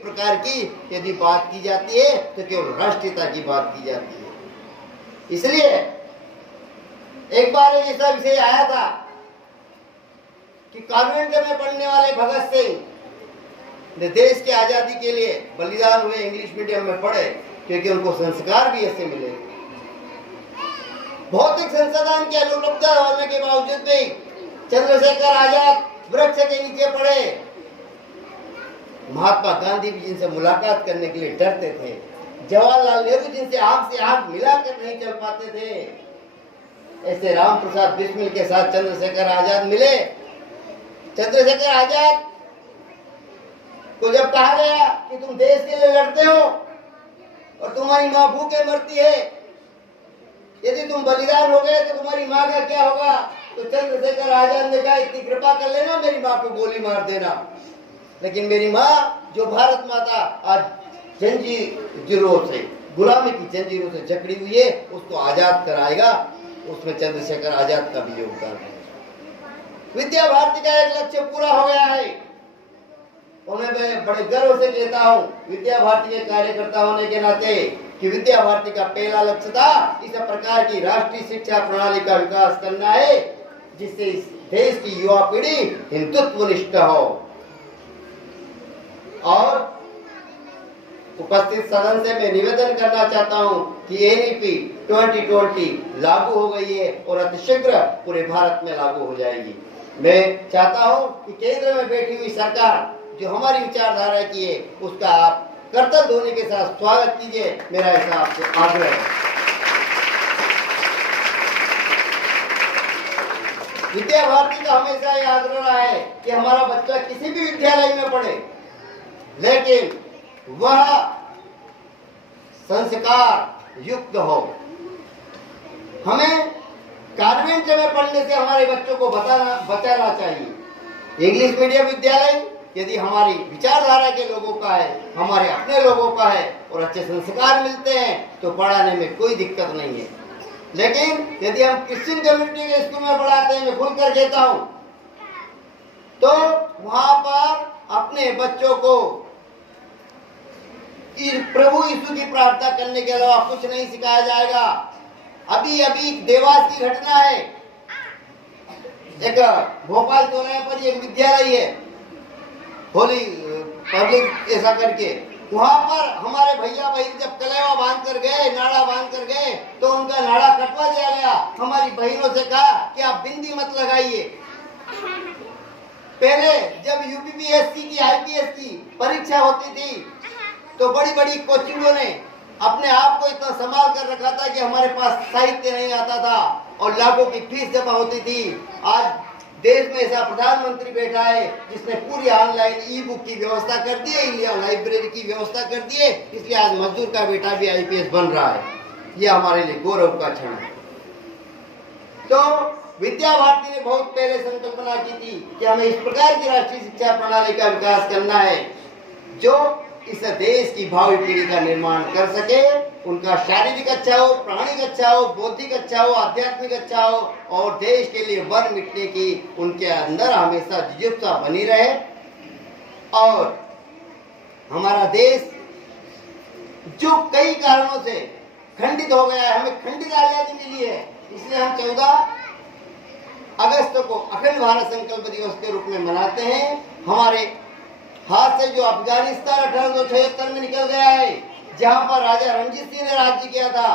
एक प्रकार की यदि बात की जाती है तो केवल राष्ट्रीयता की बात की जाती है। इसलिए एक बार एक ऐसा विषय आया था कि कॉन्वेंट में पढ़ने वाले भगत सिंह देश की आजादी के लिए बलिदान हुए, इंग्लिश मीडियम में पढ़े क्योंकि उनको संस्कार भी ऐसे मिले। भौतिक संसाधन की अनुपलब्धता होने के बावजूद भी चंद्रशेखर आजाद वृक्ष के नीचे पड़े। महात्मा गांधी भी जिनसे मुलाकात करने के लिए डरते थे, जवाहरलाल नेहरू जिनसे आंख से आंख मिलाकर नहीं चल पाते थे, ऐसे राम प्रसाद बिस्मिल के साथ चंद्रशेखर आजाद मिले। चंद्रशेखर आजाद को जब कहा गया कि तुम देश के लिए लड़ते हो और तुम्हारी माँ भूखे मरती है, यदि तुम बलिदान हो गए तो तुम्हारी माँ का क्या होगा? तो चंद्रशेखर आजाद ने कहा इतनी कृपा कर लेना, मेरी माँ को गोली मार देना, लेकिन मेरी माँ जो भारत माता आज जंजीरों से, गुलामी की जंजीरों से जकड़ी हुई है, उसको आजाद कराएगा। उसमें चंद्रशेखर आजाद का भी योगदान है। विद्या भारती का एक लक्ष्य पूरा हो गया है, उन्हें मैं बड़े गर्व से कहता हूँ विद्या भारती के कार्यकर्ता होने के नाते कि विद्या भारती का पहला लक्ष्य था इस प्रकार की राष्ट्रीय शिक्षा प्रणाली का विकास करना है जिससे इस देश की युवा पीढ़ी हिंदुत्वनिष्ठ हो। और उपस्थित सदन से मैं निवेदन करना चाहता हूं कि एनईपी 2020 लागू हो गई है और अतिशीघ्र पूरे भारत में लागू हो जाएगी। मैं चाहता हूं कि केंद्र में बैठी हुई सरकार जो हमारी विचारधारा की है उसका आप कर्तव्य ध्वनि के साथ स्वागत कीजिए, मेरा ऐसा आपसे आग्रह है। विद्या भारती का हमेशा ये आग्रह रहा है कि हमारा बच्चा किसी भी विद्यालय में पढ़े, लेकिन वह संस्कार युक्त हो। हमें कॉन्वेंट में पढ़ने से हमारे बच्चों को बचाना चाहिए। इंग्लिश मीडियम विद्यालय यदि हमारी विचारधारा के लोगों का है, हमारे अपने लोगों का है और अच्छे संस्कार मिलते हैं तो पढ़ाने में कोई दिक्कत नहीं है। लेकिन यदि हम क्रिश्चियन कम्युनिटी के स्कूल में पढ़ाते हैं, मैं खुलकर कहता हूं, तो वहां पर अपने बच्चों को प्रभु यीशु की प्रार्थना करने के अलावा कुछ नहीं सिखाया जाएगा। अभी अभी देवास की घटना है, एक भोपाल चौराहे पर एक विद्यालय है होली पब्लिक ऐसा करके, वहां पर हमारे भैया बहन जब कलेवा बांध कर गए, नाड़ा बांध कर गए, तो उनका नाड़ा कटवा दिया गया। हमारी बहनों से कहा कि आप बिंदी मत लगाइए। पहले जब यूपीपीएससी की आईपीएस की परीक्षा होती थी तो बड़ी बड़ी कोचिंगों ने अपने आप को इतना संभाल कर रखा था कि हमारे पास साहित्य नहीं आता था और लाखों की फीस जमा होती थी। आज देश में ऐसा प्रधानमंत्री बैठा है जिसने पूरी ऑनलाइन ई बुक की व्यवस्था कर दी है, इंडिया लाइब्रेरी की व्यवस्था कर दी है, इसलिए आज मजदूर का बेटा भी आईपीएस बन रहा है। यह हमारे लिए गौरव का क्षण है। तो विद्या भारती ने बहुत पहले संकल्पना की थी कि हमें इस प्रकार की राष्ट्रीय शिक्षा प्रणाली का विकास करना है जो इस देश की भावी पीढ़ी का निर्माण कर सके, उनका शारीरिक अच्छा हो, प्राणिक अच्छा हो, बौद्धिक अच्छा हो, आध्यात्मिक अच्छा हो और देश के लिए वर मिटने की उनके अंदर हमेशा जिज्ञासा बनी रहे। और हमारा देश जो कई कारणों से खंडित हो गया है, हमें खंडित आजादी मिली है, इसलिए हम 14 अगस्त को अखंड भारत संकल्प दिवस के रूप में मनाते हैं। हमारे हाथ से जो अफगानिस्तान 1876 में निकल गया है, जहां पर राजा रणजीत सिंह ने राज्य किया था।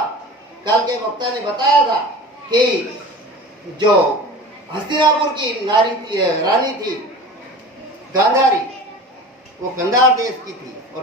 कल के वक्ता ने बताया था कि जो हस्तिनापुर की रानी थी गांधारी, वो कंधार देश की थी और